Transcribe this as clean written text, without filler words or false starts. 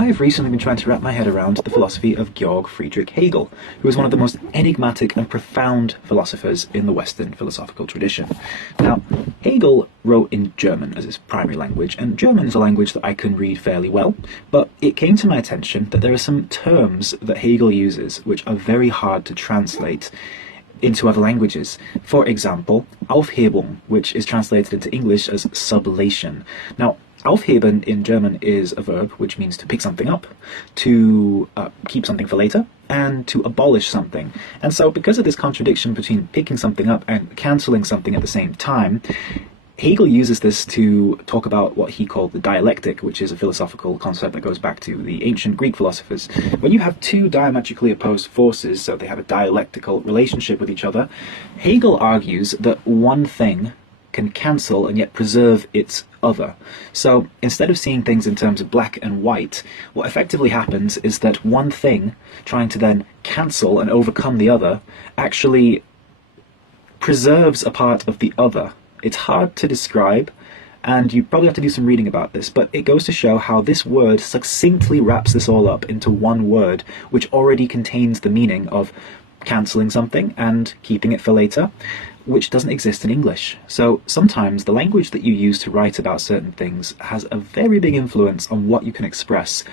I have recently been trying to wrap my head around the philosophy of Georg Friedrich Hegel, who is one of the most enigmatic and profound philosophers in the Western philosophical tradition. Now, Hegel wrote in German as his primary language, and German is a language that I can read fairly well, but it came to my attention that there are some terms that Hegel uses which are very hard to translate into other languages. For example, Aufhebung, which is translated into English as sublation. Now, Aufheben in German is a verb which means to pick something up, to keep something for later, and to abolish something. And so because of this contradiction between picking something up and cancelling something at the same time, Hegel uses this to talk about what he called the dialectic, which is a philosophical concept that goes back to the ancient Greek philosophers. When you have two diametrically opposed forces, so they have a dialectical relationship with each other, Hegel argues that one thing can cancel and yet preserve its other. So instead of seeing things in terms of black and white, what effectively happens is that one thing, trying to then cancel and overcome the other, actually preserves a part of the other. It's hard to describe, and you probably have to do some reading about this, but it goes to show how this word succinctly wraps this all up into one word, which already contains the meaning of cancelling something and keeping it for later, which doesn't exist in English. So sometimes the language that you use to write about certain things has a very big influence on what you can express,